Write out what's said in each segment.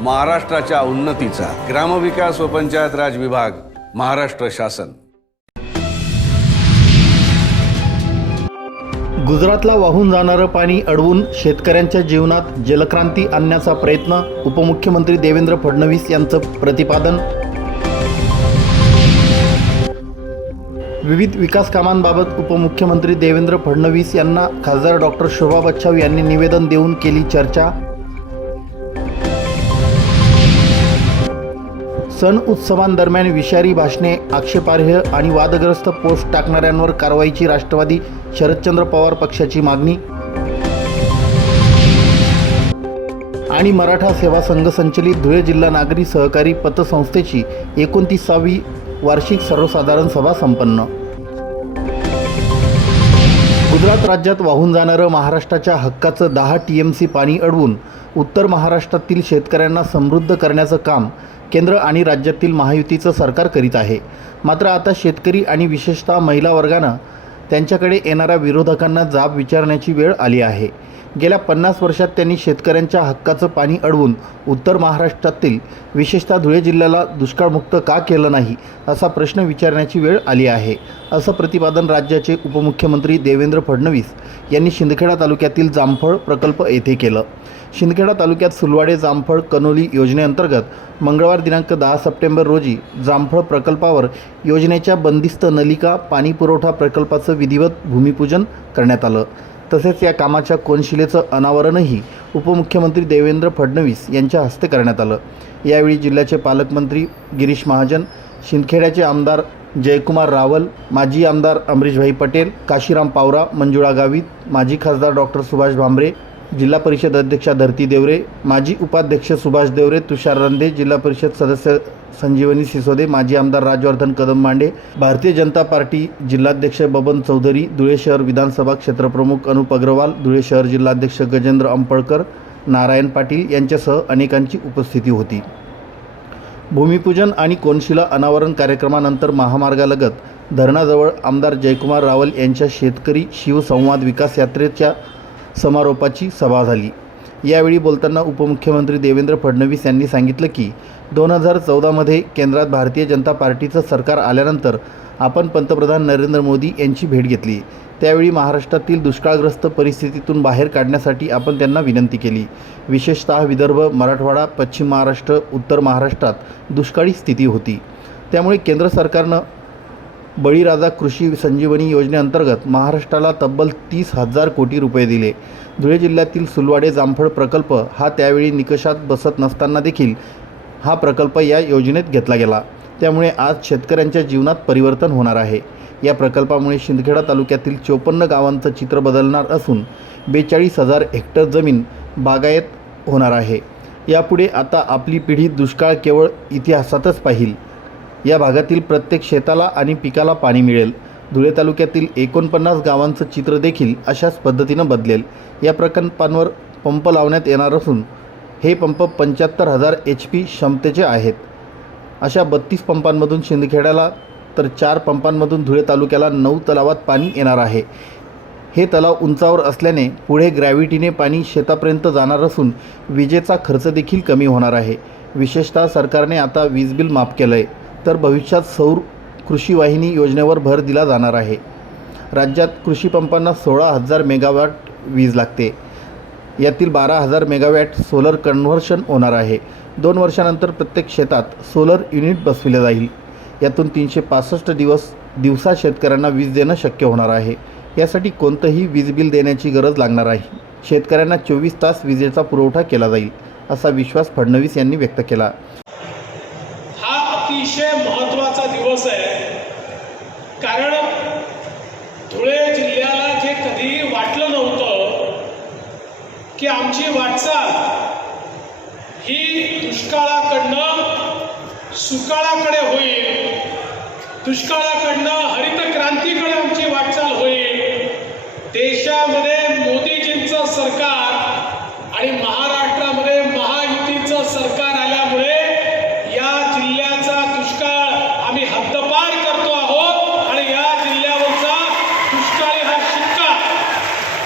महाराष्ट्राच्या उन्नतीचा ग्रामविकास व पंचायत राज विभाग महाराष्ट्र शासन. गुजरातला वाहून जाणारं पाणी अडवून शेतकऱ्यांच्या जीवनात जलक्रांती आणण्याचा प्रयत्न उपमुख्यमंत्री देवेंद्र फडणवीस यांचं प्रतिपादन. विविध विकास कामांबाबत उपमुख्यमंत्री देवेंद्र फडणवीस यांना खासदार डॉक्टर शोभा बच्छाव यांनी निवेदन देऊन केली चर्चा. सण उत्सवांदरम्यान विषारी भाषणे आक्षेपार्ह आणि वादग्रस्त पोस्ट टाकणाऱ्यांवर कारवाईची राष्ट्रवादी शरदचंद्र पवार पक्षाची मागणी. आणि मराठा सेवा संघ संचलित धुळे जिल्हा नागरी सहकारी पतसंस्थेची एकोणतीसावी वार्षिक सर्वसाधारण सभा संपन्न. गुजरात राज्यात वाहून जाणारं महाराष्ट्राच्या हक्काचं दहा टी एम सी पाणी अडवून उत्तर महाराष्ट्रातील शेतकऱ्यांना समृद्ध करण्याचं काम केंद्र आणि राज्यातील महायुतीचं सरकार करीत आहे. मात्र आता शेतकरी आणि विशेषतः महिला वर्गानं त्यांच्याकडे येणाऱ्या विरोधकांना जाब विचारण्याची वेळ आली आहे. गेल्या पन्नास वर्षात त्यांनी शेतकऱ्यांच्या हक्काचं पाणी अडवून उत्तर महाराष्ट्रातील विशेषतः धुळे जिल्ह्याला दुष्काळमुक्त का केलं नाही असा प्रश्न विचारण्याची वेळ आली आहे असं प्रतिपादन राज्याचे उपमुख्यमंत्री देवेंद्र फडणवीस यांनी शिंदखेडा तालुक्यातील जामफळ प्रकल्प येथे केलं. शिंदखेडा तालुक्यात सुलवाडे जामफळ कनोली योजनेअंतर्गत मंगळवार दिनांक दहा सप्टेंबर रोजी जामफळ प्रकल्पावर योजनेच्या बंदिस्त नलिका पाणी पुरवठा प्रकल्पाचं विधिवत भूमिपूजन करण्यात आलं. तसेच या कामाच्या कोनशिलेचं अनावरणही उपमुख्यमंत्री देवेंद्र फडणवीस यांच्या हस्ते करण्यात आलं. यावेळी जिल्ह्याचे पालकमंत्री गिरीश महाजन शिंदखेड्याचे आमदार जयकुमार रावल माजी आमदार अमरीशभाई पटेल काशीराम पावरा मंजुळा गावित माजी खासदार डॉक्टर सुभाष भांबरे जिल्हा परिषद अध्यक्षा धरती देवरे माजी उपाध्यक्ष सुभाष देवरे तुषार रंदे जिल्हा परिषद सदस्य संजीवनी सिसोदे माजी आमदार राजवर्धन कदम मांडे भारतीय जनता पार्टी जिल्हाध्यक्ष बबन चौधरी धुळे शहर विधानसभा क्षेत्रप्रमुख अनुप अग्रवाल धुळे शहर जिल्हाध्यक्ष गजेंद्र अंपळकर नारायण पाटील यांच्यासह अनेकांची उपस्थिती होती. भूमिपूजन आणि कोनशिला अनावरण कार्यक्रमानंतर महामार्गालगत धरणाजवळ आमदार जयकुमार रावल यांच्या शेतकरी शिवसंवाद विकास यात्रेच्या समारोपाची सभा झाली. यावेळी बोलताना उपमुख्यमंत्री देवेंद्र फडणवीस यांनी सांगितलं की दोन हजार चौदामध्ये केंद्रात भारतीय जनता पार्टीचं सरकार आल्यानंतर आपण पंतप्रधान नरेंद्र मोदी यांची भेट घेतली. त्यावेळी महाराष्ट्रातील दुष्काळग्रस्त परिस्थितीतून बाहेर काढण्यासाठी आपण त्यांना विनंती केली. विशेषतः विदर्भ मराठवाडा पश्चिम महाराष्ट्र उत्तर महाराष्ट्रात दुष्काळी स्थिती होती. त्यामुळे केंद्र सरकारनं बळीराजा कृषी संजीवनी योजनेअंतर्गत महाराष्ट्राला तब्बल तीस हजार कोटी रुपये दिले. धुळे जिल्ह्यातील सुलवाडे जामफळ प्रकल्प हा त्यावेळी निकषात बसत नसताना देखील हा प्रकल्प या योजनेत घेतला गेला. त्यामुळे आज शेतकऱ्यांच्या जीवनात परिवर्तन होणार आहे. या प्रकल्पामुळे शिंदखेडा तालुक्यातील चोपन्न गावांचं चित्र बदलणार असून बेचाळीस हजार हेक्टर जमीन बागायत होणार आहे. यापुढे आता आपली पिढी दुष्काळ केवळ इतिहासातच पाहिल. या भागातील प्रत्येक शेताला आणि पिकाला पाणी मिळेल. धुळे तालुक्यातील एकोणपन्नास गावांचं चित्र देखील अशाच पद्धतीनं बदलेल. या प्रकल्पांवर पंप लावण्यात येणार असून हे पंप पंच्याहत्तर हजार एच पी क्षमतेचे आहेत. अशा बत्तीस पंपांमधून शिंदखेड्याला तर चार पंपांमधून धुळे तालुक्याला नऊ तलावात पाणी येणार आहे. हे तलाव उंचावर असल्याने पुढे ग्रॅव्हिटीने पाणी शेतापर्यंत जाणार असून विजेचा खर्च देखील कमी होणार आहे. विशेषतः सरकारने आता वीज बिल माफ केलं आहे तर भविष्यात सौर कृषी वाहिनी योजनेवर भर दिला जाणार आहे. राज्यात कृषीपंपांना सोळा हजार मेगावॅट वीज लागते. यातील बारा हजार मेगावॅट सोलर कन्व्हर्शन होणार आहे. दोन वर्षानंतर प्रत्येक शेतात सोलर युनिट बसविले जाईल. यातून तीनशे पासष्ट दिवस दिवसा शेतकऱ्यांना वीज देणं शक्य होणार आहे. यासाठी कोणतंही वीज बिल देण्याची गरज लागणार आहे. शेतकऱ्यांना चोवीस तास विजेचा पुरवठा केला जाईल असा विश्वास फडणवीस यांनी व्यक्त केला. अतिशय महत्त्वाचा दिवस आहे. कारण धुळे जिल्ह्याला जे कधी वाटलं नव्हतं की आमची वाटचाल ही दुष्काळाकडनं सुकाळाकडे होईल. दुष्काळाकडनं हरित क्रांतीकडे आमची वाटचाल होईल. देशामध्ये मोदीजींचं सरकार आणि महाराष्ट्रामध्ये महायुतीचं सरकार आल्यामुळे या जिल्ह्याचा दुष्काळ आम्ही हद्दपार करतो आहोत आणि या जिल्ह्यावरचा दुष्काळी हा शिक्का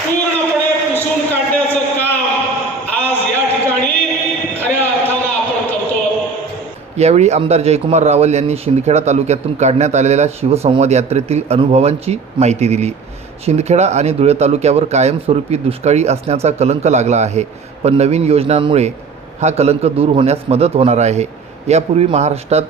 पूर्णपणे पुसून काढण्याचं काम आज या ठिकाणी खऱ्या अर्थानं आपण करतो यावेळी आमदार जयकुमार रावल यांनी शिंदखेडा तालुक्यातून काढण्यात आलेल्या शिवसंवाद यात्रेतील अनुभवांची माहिती दिली. शिंदखेडा आणि धुळे तालुक्यावर कायमस्वरूपी दुष्काळी असण्याचा कलंक लागला आहे पण नवीन योजनांमुळे हा कलंक दूर होण्यास मदत होणार आहे. यापूर्वी महाराष्ट्रात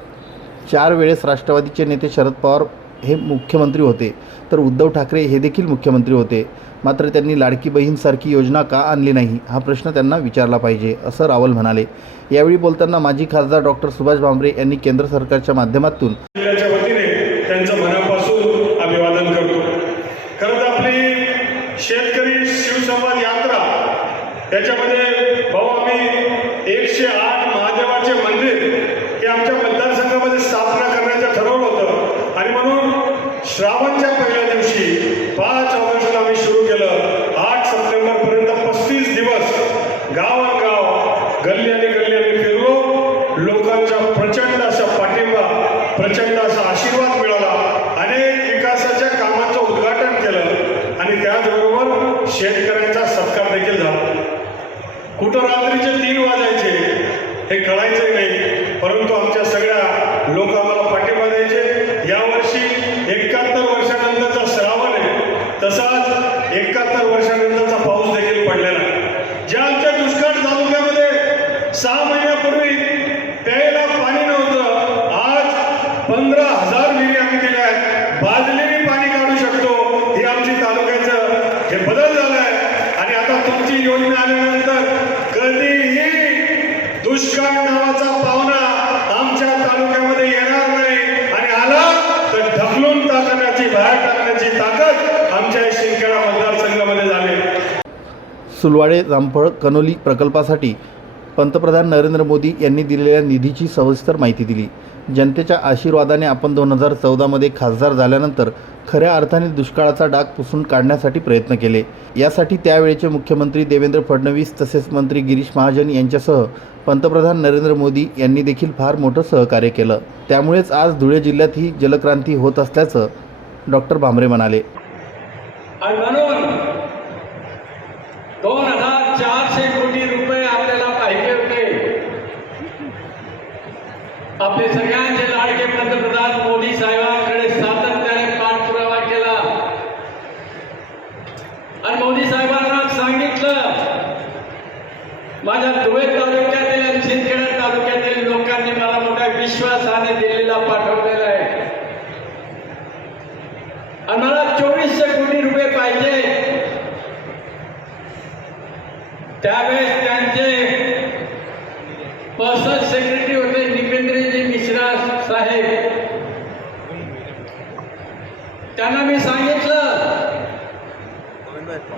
चार वेळेस राष्ट्रवादीचे नेते शरद पवार हे मुख्यमंत्री होते. तर उद्धव ठाकरे हे देखील मुख्यमंत्री होते. मात्र त्यांनी लाडकी बहीणसारखी योजना का आणली नाही? हा प्रश्न त्यांना विचारला पाहिजे असं रावल म्हणाले. यावेळी बोलताना माजी खासदार डॉक्टर सुभाष भामरे यांनी केंद्र सरकारच्या माध्यमातून जिल्ह्याच्या वतीने त्यांचं मनापासून अभिवादन करतो खरं तर आपली शेतकरी शिवसंवाद यात्रा त्याच्यामध्ये भाऊ आम्ही एकशे आठ महादेवाचे मंदिर हे आमच्या मतदारसंघामध्ये स्थापना करण्याचं ठरवलं होतं आणि म्हणून श्रावणच्या पहिल्या दिवशी पाच ऑगस्टला आम्ही सुरू केलं आठ सप्टेंबरपर्यंत पस्तीस दिवस गावागाव गल्ली आणि गल्ली आम्ही फिरलो लोकांचा प्रचंड असा पाठिंबा प्रचंड असा आशीर्वाद मिळाला. अनेक विकासाच्या कामाचं उद्घाटन केलं. आणि त्याचबरोबर शेतकऱ्यांचा सत्कार देखील झाला. कुठं रात्रीचे तीन वाजायचे हे कळायचे नाही. परंतु आमच्या सगळ्या लोक आम्हाला पाठिंबा द्यायचे यावर्षी एकाहत्तर वर्षानंतरचा श्रावण आहे तसाच एकाहत्तर वर्षानंतरचा पाऊस देखील पडलेला आहे ज्या आमच्या दुष्काळ तालुक्यामध्ये सहा महिन्यापूर्वी प्यायला पाणी नव्हतं आज पंधरा हजार विहिरी आम्ही दिल्या आहेत बादलीने पाणी काढू शकतो हे आमची तालुक्याचं हे बदल झालं आहे आणि आता तुमची योजना आल्यानंतर कधीही दुष्काळ नावाचा पाहुणा आमच्या तालुक्यामध्ये येणार नाही आणि आला तर ढकलून टाकण्याची बाहेर टाकण्याची ताकद आमच्या शिंदखेडा मतदारसंघामध्ये झाली सुलवाडे जामफळ कनोली प्रकल्पासाठी पंतप्रधान नरेंद्र मोदी यांनी दिलेल्या निधीची सविस्तर माहिती दिली. जनतेच्या आशीर्वादाने आपण दोन हजार चौदामध्ये खासदार झाल्यानंतर खऱ्या अर्थाने दुष्काळाचा डाग पुसून काढण्यासाठी प्रयत्न केले. यासाठी त्यावेळेचे मुख्यमंत्री देवेंद्र फडणवीस तसेच मंत्री गिरीश महाजन यांच्यासह पंतप्रधान नरेंद्र मोदी यांनी देखील फार मोठं सहकार्य केलं. त्यामुळेच आज धुळे जिल्ह्यात ही जलक्रांती होत असल्याचं डॉक्टर भामरे म्हणाले. आणि म्हणून दोन हजार चारशे कोटी रुपये आपल्याला पाहिजे होते. आपले सगळ्यांचे लाडके पंतप्रधान मोदी साहेबांकडे सातत्याने पाठपुरावा केला. आणि मोदी साहेबांना सांगितलं माझ्या धुळे त्यावेळेस त्यांचे पर्सनल सेक्रेटरी होते निपेंद्रजी मिश्रा साहेब. त्यांना मी सांगितलं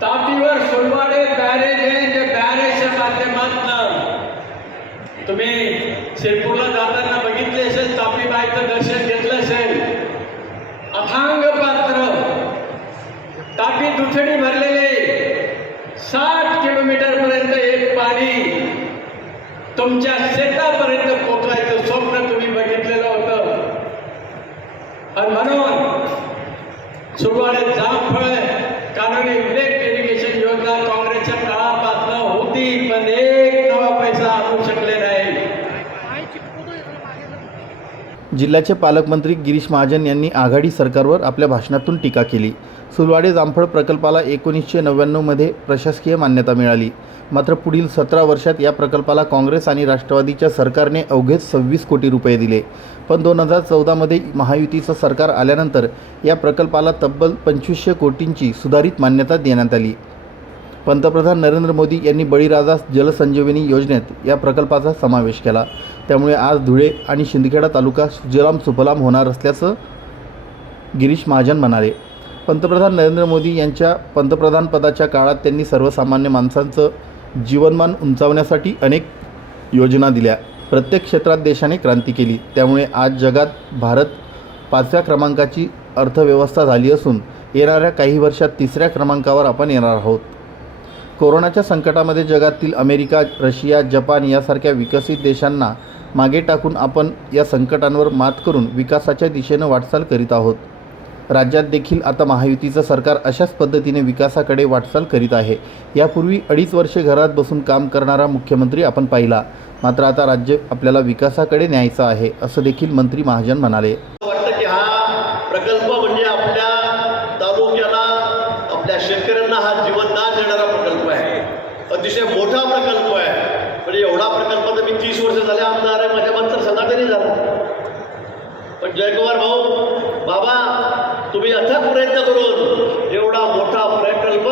तापीवर सोलवाडे बॅरेज आहे त्या बॅरेजच्या माध्यमातनं तुम्ही शिरपूरला जाताना बघितले असेल तापीबाईचं दर्शन घेतलं असेल. अथांग पात्र तापी दुथडी भरलेले सात किलोमीटर पर्यंत एक पाणी तुमच्या शेतापर्यंत पोचवायचं स्वप्न तुम्ही बघितलेलं होतं. आणि म्हणून सुरुवात जामफळ कानूनी ब्रेक इरिगेशन योजना काँग्रेसच्या काळापासून होती पण एक नवा पैसा आणू शकले नाही जिल्ह्याचे पालकमंत्री गिरीश महाजन यांनी आघाडी सरकारवर आपल्या भाषणातून टीका केली. सुलवाडे जामफळ प्रकल्पाला एकोणीसशे नव्याण्णवमध्ये प्रशासकीय मान्यता मिळाली. मात्र पुढील सतरा वर्षात या प्रकल्पाला काँग्रेस आणि राष्ट्रवादीच्या सरकारने अवघेच सव्वीस कोटी रुपये दिले. पण दोन हजार चौदामध्ये महायुतीचं सरकार आल्यानंतर या प्रकल्पाला तब्बल पंचवीसशे कोटींची सुधारित मान्यता देण्यात आली. पंतप्रधान नरेंद्र मोदी यांनी बळीराजा जलसंजीवनी योजनेत या प्रकल्पाचा समावेश केला. त्यामुळे आज धुळे आणि शिंदखेडा तालुका सुजलाम सुफलाम होणार असल्याचं गिरीश महाजन म्हणाले. पंतप्रधान नरेंद्र मोदी यांच्या पंतप्रधानपदाच्या काळात त्यांनी सर्वसामान्य माणसांचं जीवनमान उंचावण्यासाठी अनेक योजना दिल्या. प्रत्येक क्षेत्रात देशाने क्रांती केली. त्यामुळे आज जगात भारत पाचव्या क्रमांकाची अर्थव्यवस्था झाली असून येणाऱ्या काही वर्षात तिसऱ्या क्रमांकावर आपण येणार आहोत. कोरोनाच्या संकटामध्ये जगातील अमेरिका रशिया जपान यासारख्या विकसित देशांना मागे टाकून आपण या संकटांवर मात करून विकासाच्या दिशेनं वाटचाल करीत आहोत. राज्यात देखील आता महायुतीचं सरकार अशाच पद्धतीने विकासाकडे वाटचाल करीत आहे. यापूर्वी अडीच वर्षे घरात बसून काम करणारा मुख्यमंत्री आपण पाहिला. मात्र आता राज्य आपल्याला विकासाकडे न्यायचं आहे असं देखील मंत्री महाजन म्हणाले. वाटतं की हा प्रकल्प म्हणजे आपल्या तालुक्याला आपल्या शेतकऱ्यांना हा जीवनदान देणारा प्रकल्प आहे अतिशय मोठा प्रकल्प आहे म्हणजे एवढा प्रकल्प तर मी तीस वर्ष झाले आमदार आहे माझ्या मतदारसंघातही झाला पण जयकुमार भाऊ बाबा तुम्ही अथक प्रयत्न करून एवढा मोठा प्रकल्प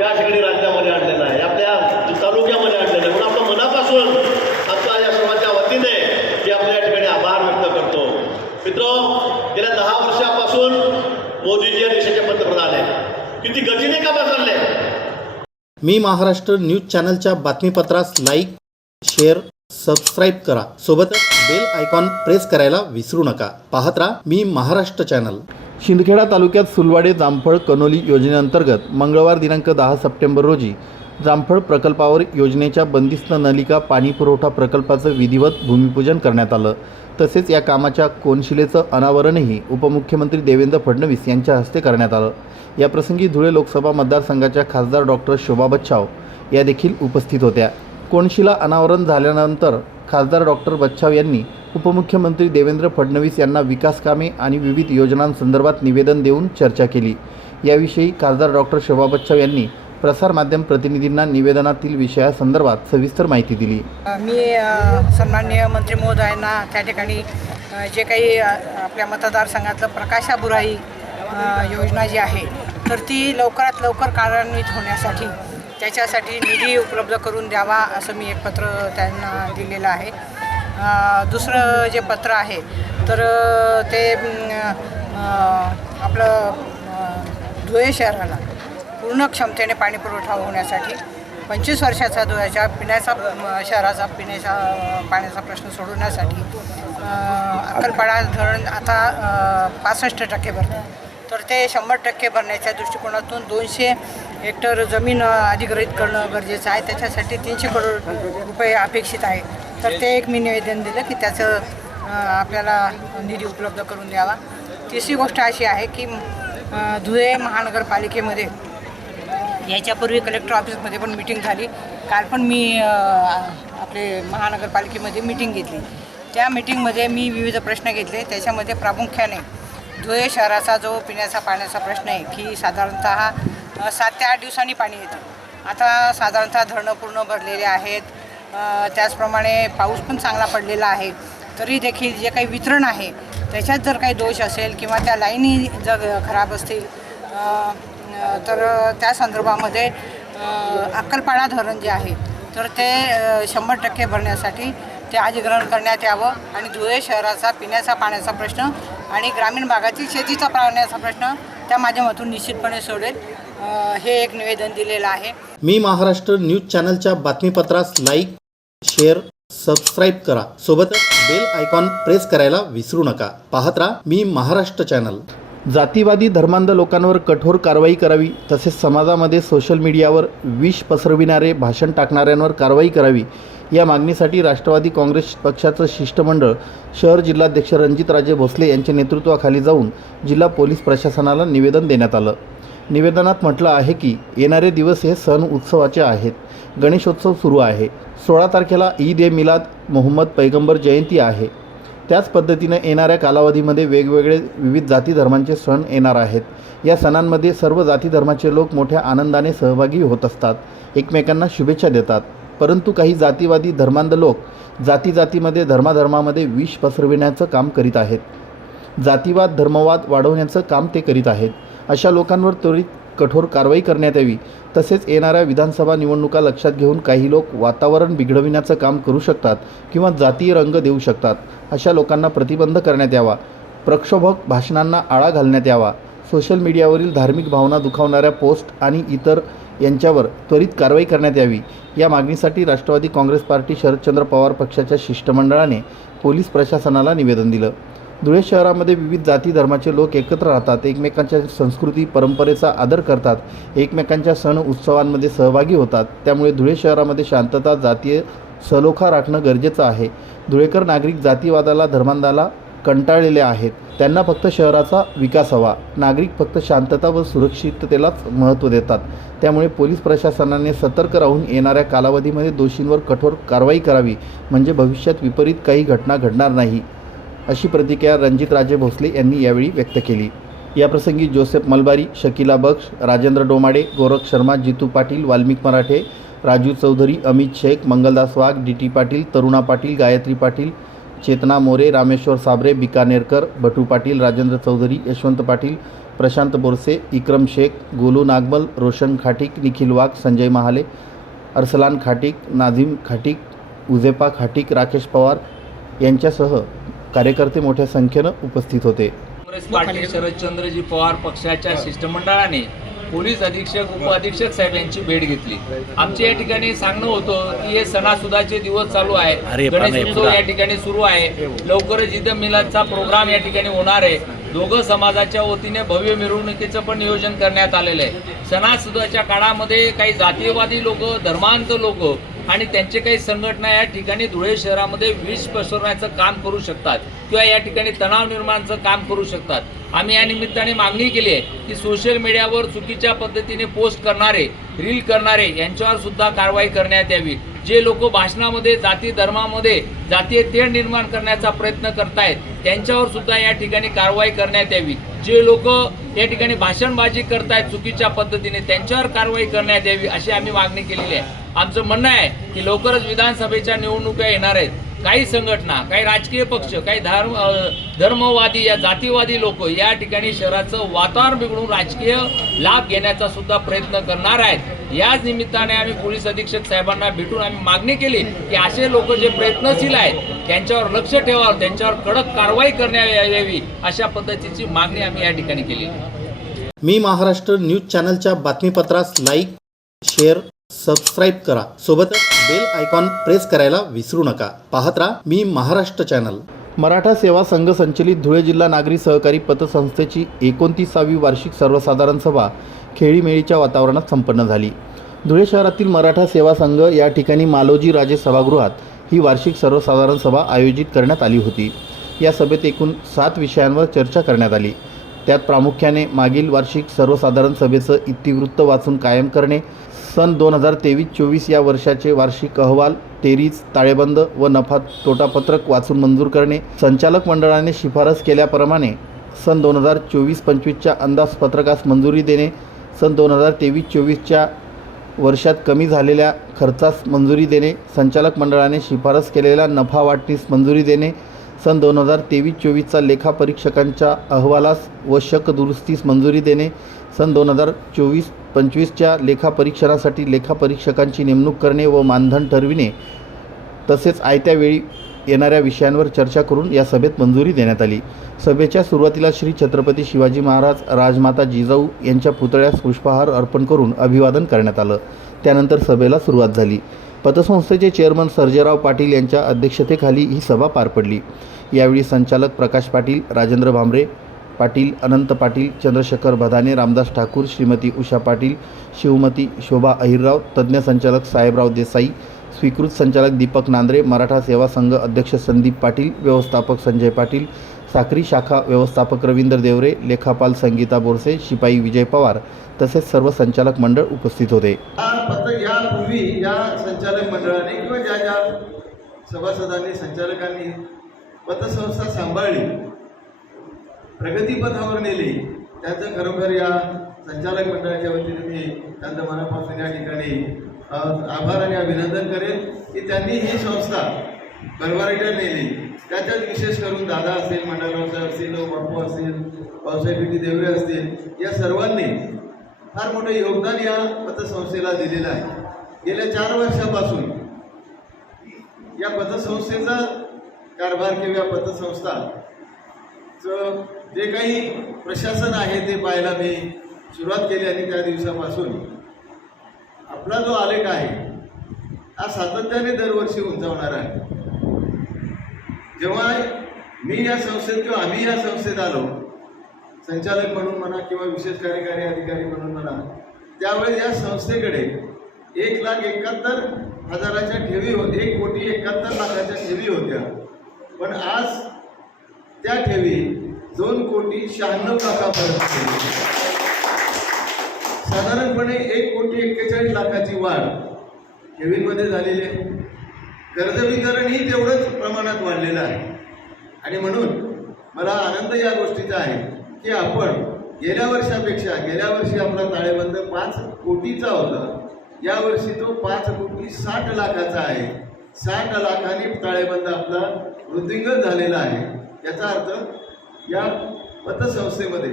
या ठिकाणी राज्यामध्ये आणलेला आहे आपल्या तालुक्यामध्ये आणलेला आहे म्हणून आपल्या मनापासून आमच्या या सर्वांच्या वतीने मी आपल्या या ठिकाणी आभार व्यक्त करतो मित्र गेल्या दहा वर्षापासून मोदीजी या देशाचे पंतप्रधान आहेत किती गतीने कामं चालले मी महाराष्ट्र न्यूज चॅनलच्या बातमीपत्रास लाईक शेअर सबस्क्राईब करा. सोबतच बेल आयकॉन प्रेस करायला विसरू नका. पाहत राहा मी महाराष्ट्र चॅनल. शिंदखेडा तालुक्यात सुलवाडे जामफळ कनोली योजनेअंतर्गत मंगळवार दिनांक दहा सप्टेंबर रोजी जामफळ प्रकल्पावर योजनेच्या बंदिस्त नलिका पाणी पुरवठा प्रकल्पाचं विधिवत भूमिपूजन करण्यात आलं. तसेच या कामाच्या कोनशिलेचं अनावरणही उपमुख्यमंत्री देवेंद्र फडणवीस यांच्या हस्ते करण्यात आलं. याप्रसंगी धुळे लोकसभा मतदारसंघाच्या खासदार डॉक्टर शोभा बच्छाव या देखील उपस्थित होत्या. कोनशिला अनावरण झाल्यानंतर खासदार डॉक्टर बच्छाव यांनी उपमुख्यमंत्री देवेंद्र फडणवीस यांना विकास कामे आणि विविध योजनांसंदर्भात निवेदन देऊन चर्चा केली. याविषयी खासदार डॉक्टर शोभा बच्छाव यांनी प्रसारमाध्यम प्रतिनिधींना निवेदनातील विषयासंदर्भात सविस्तर माहिती दिली. मी सन्माननीय मंत्री महोदयांना त्या ठिकाणी जे काही आपल्या मतदारसंघातलं प्रकाशा बुराई योजना जी आहे तर ती लवकरात लवकर कार्यान्वित होण्यासाठी त्याच्यासाठी निधी उपलब्ध करून द्यावा असं मी एक पत्र त्यांना दिलेलं आहे. दुसरं जे पत्र आहे तर ते आपलं धुळे शहराला पूर्ण क्षमतेने पाणी पुरवठा होण्यासाठी पंचवीस वर्षाचा धुळ्याच्या पिण्याचा शहराचा पिण्याचा पाण्याचा प्रश्न सोडवण्यासाठी अ, अक्कलपाडा धरण आता पासष्ट टक्के भरतं तर ते शंभर टक्के भरण्याच्या दृष्टिकोनातून दोनशे हेक्टर जमीन अधिग्रहित करणं गरजेचं आहे. त्याच्यासाठी तीनशे करोड रुपये अपेक्षित आहे. तर ते एक मी निवेदन दिलं की त्याचं आपल्याला निधी उपलब्ध करून द्यावा. तिसरी गोष्ट अशी आहे की धुळे महानगरपालिकेमध्ये याच्यापूर्वी कलेक्टर ऑफिसमध्ये पण मिटिंग झाली. काल पण मी आपले महानगरपालिकेमध्ये मिटिंग घेतली. त्या मिटिंगमध्ये मी विविध प्रश्न घेतले. त्याच्यामध्ये प्रामुख्याने धुळे शहराचा जो पिण्याचा पाण्याचा प्रश्न आहे की साधारणतः सात ते आठ दिवसांनी पाणी येतं. आता साधारणतः धरणं पूर्ण भरलेले आहेत. त्याचप्रमाणे पाऊस पण चांगला पडलेला आहे. तरी देखील जे काही वितरण आहे त्याच्यात जर काही दोष असेल किंवा त्या लाईनी जर खराब असतील तर त्या संदर्भामध्ये अक्कलपाडा धरण जे आहे तर ते शंभर टक्के भरण्यासाठी ते अधिग्रहण करण्यात यावं आणि धुळे शहराचा पिण्याचा पाण्याचा प्रश्न आणि ग्रामीण भागातील शेतीचा पाण्याचा प्रश्न त्या माध्यमातून निश्चितपणे सोडेल. हे एक निवेदन दिलेलं आहे. मी महाराष्ट्र न्यूज चॅनलच्या बातमीपत्रास लाईक शेअर सबस्क्राईब करा. सोबतच बेल आयकॉन प्रेस करायला विसरू नका. पाहत राहा मी महाराष्ट्र चॅनल. जातीवादी धर्मांध लोकांवर कठोर कारवाई करावी तसेच समाजामध्ये सोशल मीडियावर विष पसरविणारे भाषण टाकणाऱ्यांवर कारवाई करावी या मागणीसाठी राष्ट्रवादी काँग्रेस पक्षाचं शिष्टमंडळ शहर जिल्हाध्यक्ष रणजितराजे भोसले यांच्या नेतृत्वाखाली जाऊन जिल्हा पोलीस प्रशासनाला निवेदन देण्यात आलं. निवेदनात म्हटलं आहे की येणारे दिवस हे सण उत्सवाचे आहेत. गणेशोत्सव सुरू आहे. सोळा तारखेला ईद ए मिलाद मोहम्मद पैगंबर जयंती आहे. त्याच पद्धतीनं येणाऱ्या कालावधीमध्ये वेगवेगळे विविध जाती धर्मांचे सण येणार आहेत. या सणांमध्ये सर्व जाती धर्माचे लोक मोठ्या आनंदाने सहभागी होत असतात एकमेकांना शुभेच्छा देतात. परंतु काही जातीवादी धर्मांध लोक जाती जातीमध्ये धर्माधर्मामध्ये विष पसरविण्याचं काम करीत आहेत. जातीवाद धर्मवाद वाढवण्याचं काम ते करीत आहेत. अशा लोकांवर त्वरित कठोर कारवाई करण्यात यावी. तसेच येणाऱ्या विधानसभा निवडणुका लक्षात घेऊन काही लोक वातावरण बिघडविण्याचं काम करू शकतात किंवा जातीय रंग देऊ शकतात अशा लोकांना प्रतिबंध करण्यात यावा. प्रक्षोभक भाषणांना आळा घालण्यात यावा. सोशल मीडियावरील धार्मिक भावना दुखावणाऱ्या पोस्ट आणि इतर यांच्यावर त्वरित कारवाई करण्यात यावी. या मागणीसाठी राष्ट्रवादी काँग्रेस पार्टी शरदचंद्र पवार पक्षाच्या शिष्टमंडळाने पोलीस प्रशासनाला निवेदन दिलं. धुळे शहरामध्ये विविध जाती धर्माचे लोक एकत्र राहतात. एकमेकांच्या संस्कृती परंपरेचा आदर करतात. एकमेकांच्या सण उत्सवांमध्ये सहभागी होतात. त्यामुळे धुळे शहरामध्ये शांतता जातीय सलोखा राखणं गरजेचं आहे. धुळेकर नागरिक जातीवादाला धर्मांधाला कंटाळलेले आहेत. त्यांना फक्त शहराचा विकास हवा. नागरिक फक्त शांतता व सुरक्षिततेलाच महत्त्व देतात. त्यामुळे पोलीस प्रशासनाने सतर्क राहून येणाऱ्या कालावधीमध्ये दोषींवर कठोर कारवाई करावी. म्हणजे भविष्यात विपरीत काही घटना घडणार नाही. अशी प्रतिक्रिया रणजितराजे भोसले यांनी यावेळी व्यक्त केली. याप्रसंगी Joseph Malbari Shakila Baksh Rajendra Domade Gorakh Sharma Jitu Patil Valmik Marathe Raju Chaudhari Amit Shaikh Mangaldas Wagh D T Patil Taruna Patil Gayatri Patil Chetna More Rameshwar Sabre Bikanerkar Bhatu Patil Rajendra Chaudhari Yashwant Patil Prashant Borse Ikram Shaikh Golu Nagmal Roshan Khatik Nikhil Wagh Sanjay Mahale Arsalan Khatik Nazim Khatik Uzepa Khatik Rakesh Pawar यांच्यासह कार्यकर्ते मोठ्या संख्येनं उपस्थित होते. Congress party Sharadchandraji Pawar पक्षाच्या शिष्टमंडळाने police अधीक्षक उपअधीक्षक साहेब यांची भेट घेतली. आमचे या ठिकाणी सांगणं होतं की हे सणासुदाचे दिवस चालू आहे. गणेशोत्सव या ठिकाणी सुरू आहे. लवकरच ईद मिलादचा प्रोग्राम या ठिकाणी होणार आहे. दोघं समाजाच्या वतीने भव्य मिरवणुकीचं पण नियोजन करण्यात आलेलं आहे. सणासुदाच्या काळामध्ये काही जातीयवादी लोक धर्मांत लोक आणि त्यांचे काही संघटना या ठिकाणी धुळे शहरामध्ये विष पसरवण्याचं काम करू शकतात किंवा या ठिकाणी तणाव निर्माणचं काम करू शकतात. आम्ही या निमित्ताने मागणी केली आहे की सोशल मीडियावर चुकीच्या पद्धतीने पोस्ट करणारे रील करणारे यांच्यावर सुद्धा कारवाई करण्यात यावी. जे लोक भाषणामध्ये जाती धर्मामध्ये जातीय तेढ निर्माण करण्याचा प्रयत्न करतायत त्यांच्यावर सुद्धा या ठिकाणी कारवाई करण्यात यावी. जे लोक या ठिकाणी भाषणबाजी करतायत चुकीच्या पद्धतीने त्यांच्यावर कारवाई करण्यात यावी अशी आम्ही मागणी केलेली आहे. आमचं म्हणणं आहे की लवकरच विधानसभेच्या निवडणुका येणार आहेत. काही संघटना काही राजकीय पक्ष काही धर्म धर्मवादी या जातीवादी लोक या ठिकाणी शहराचं वातावरण बिघडून राजकीय लाभ घेण्याचा सुद्धा प्रयत्न करणार आहेत. याच निमित्ताने आम्ही पोलीस अधीक्षक साहेबांना भेटून आम्ही मागणी केली की असे लोक जे प्रयत्नशील आहेत त्यांच्यावर लक्ष ठेवावं त्यांच्यावर कडक कारवाई करण्यात यावी अशा पद्धतीची मागणी आम्ही या ठिकाणी केली मी महाराष्ट्र न्यूज चॅनलच्या बातमीपत्रास लाईक शेअर सबस्क्राईब करा. सोबतच बेल आयकॉन प्रेस करायला विसरू नका. पाहत राहा मी महाराष्ट्र चॅनल मराठा सेवा संघ संचलित धुळे जिल्हा नागरी सहकारी पतसंस्थेची एकोणतीसावी वार्षिक सर्वसाधारण सभा खेळीमेळीच्या वातावरणात संपन्न झाली. धुळे शहरातील मराठा सेवा संघ या ठिकाणी मालोजी राजे सभागृहात ही वार्षिक सर्वसाधारण सभा आयोजित करण्यात आली होती. या सभेत एकूण सात विषयांवर चर्चा करण्यात आली. त्यात प्रामुख्याने मागील वार्षिक सर्वसाधारण सभेचं इतिवृत्त वाचून कायम करणे सन दोन हजार तेवीस चोवीस या वर्षाचे वार्षिक अहवाल तेरीज ताळेबंद व नफा तोटापत्रक वाचून मंजूर करणे संचालक मंडळाने शिफारस केल्याप्रमाणे सन दोन हजार चोवीस पंचवीसच्या अंदाजपत्रकास मंजुरी देणे सन दोन हजार तेवीस चोवीसच्या वर्षात कमी झालेल्या खर्चास मंजुरी देणे संचालक मंडळाने शिफारस केलेल्या नफा वाटणीस मंजुरी देणे सन दोन हजार तेवीस चोवीसचा लेखापरीक्षकांच्या अहवालास व शक दुरुस्तीस मंजुरी देणे सन दोन हजार चोवीस पंचवीसच्या लेखापरीक्षणासाठी लेखापरीक्षकांची नेमणूक करणे व मानधन ठरविणे तसेच आयत्या वेळी येणाऱ्या विषयांवर चर्चा करून या सभेत मंजुरी देण्यात आली. सभेच्या सुरुवातीला श्री छत्रपती शिवाजी महाराज राजमाता जिजाऊ यांच्या पुतळ्यास पुष्पहार अर्पण करून अभिवादन करण्यात आलं. त्यानंतर सभेला सुरुवात झाली. पतसंस्थेचे चेअरमन सर्जेराव पाटील यांच्या अध्यक्षतेखाली ही सभा पार पडली. यावेळी संचालक प्रकाश पाटील राजेंद्र भांबरे पाटील अनंत पाटील चंद्रशेखर भदाने रामदास ठाकूर श्रीमती उषा पाटील शिवमती शोभा अहिरराव तज्ज्ञ संचालक साहेबराव देसाई स्वीकृत संचालक दीपक नांद्रे मराठा सेवा संघ अध्यक्ष संदीप पाटील व्यवस्थापक संजय पाटील साखरी शाखा व्यवस्थापक रवींद्र देवरे लेखापाल संगीता बोरसे शिपाई विजय पवार तसेच सर्व संचालक मंडळ उपस्थित होते. फक्त यापूर्वी या संचालक मंडळाने किंवा ज्या ज्या सभासदांनी संचालकांनी पतसंस्था सांभाळली. प्रगतीपथावर नेली. त्यांचं खरोखर या संचालक मंडळाच्या वतीने मी त्यांचं मनापासून या ठिकाणी आभार आणि अभिनंदन करेन की त्यांनी ही संस्था परवारीकडे नेली. त्याच्यात विशेष करून दादा असतील मंडळराव साहेब असतील बापू असतील पावसाहेब पिटी देवरे असतील या सर्वांनी फार मोठं योगदान या पतसंस्थेला दिलेलं आहे. गेल्या चार वर्षापासून या पतसंस्थेचा कारभार किंवा पतसंस्था. जे काही प्रशासन आहे ते पाहायला मी सुरुवात केली आणि त्या दिवसापासून. आपला जो आलेख आहे हा सातत्याने दरवर्षी उंचावणार आहे. जेव्हा मी या संस्थेत किंवा आम्ही या संस्थेत आलो संचालक म्हणून म्हणा किंवा विशेष कार्यकारी अधिकारी म्हणून म्हणा त्यावेळेस या संस्थेकडे एक लाख एकाहत्तर हजाराच्या ठेवी हो एक कोटी एकाहत्तर लाखाच्या ठेवी होत्या. पण आज त्या ठेवी दोन कोटी शहाण्णव लाखापर्यंत साधारणपणे एक कोटी एक्केचाळीस लाखाची वाढ ठेवींमध्ये झालेली आहे. कर्ज वितरणही तेवढंच प्रमाणात वाढलेलं आहे. आणि म्हणून मला आनंद या गोष्टीचा आहे की आपण गेल्या वर्षापेक्षा गेल्या वर्षी आपला ताळेबंद पाच कोटीचा होता. यावर्षी तो पाच कोटी साठ लाखाचा आहे. साठ लाखांनी ताळेबंद आपला वृद्धिंगत झालेला आहे. याचा अर्थ या पतसंस्थेमध्ये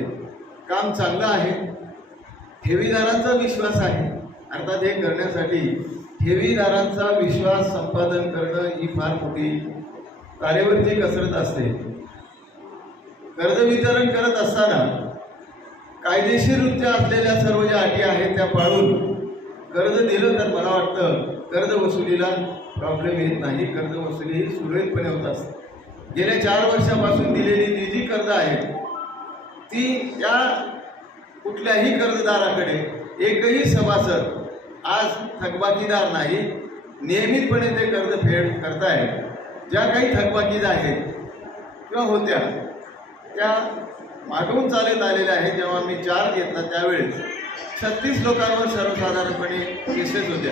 काम चांगलं आहे. ठेवीदारांचा विश्वास आहे. अर्थात हे करण्यासाठी ठेवीदारांचा विश्वास संपादन करणं ही फार मोठी तारेवरची कसरत असते. कर्ज वितरण करत असताना कायदेशीररित्या असलेल्या सर्व ज्या अटी आहेत त्या पाळून कर्ज दिलं तर मला वाटतं कर्ज वसुलीला प्रॉब्लेम येत नाही कर्ज वसुली ही सुरळीतपणे होत असते गेल्या चार वर्षापासून दिलेली जी जी कर्ज आहेत ती त्या कुठल्याही कर्जदाराकडे एकही सभासद आज थकबाकीदार नाही नियमितपणे ते कर्ज फेड करतायत ज्या काही थकबाकीज आहेत किंवा होत्या त्या मागवून चालत आलेल्या आहेत जेव्हा मी चार घेतला त्यावेळेस छत्तीस लोकांवर सर्वसाधारणपणे केसेस होत्या.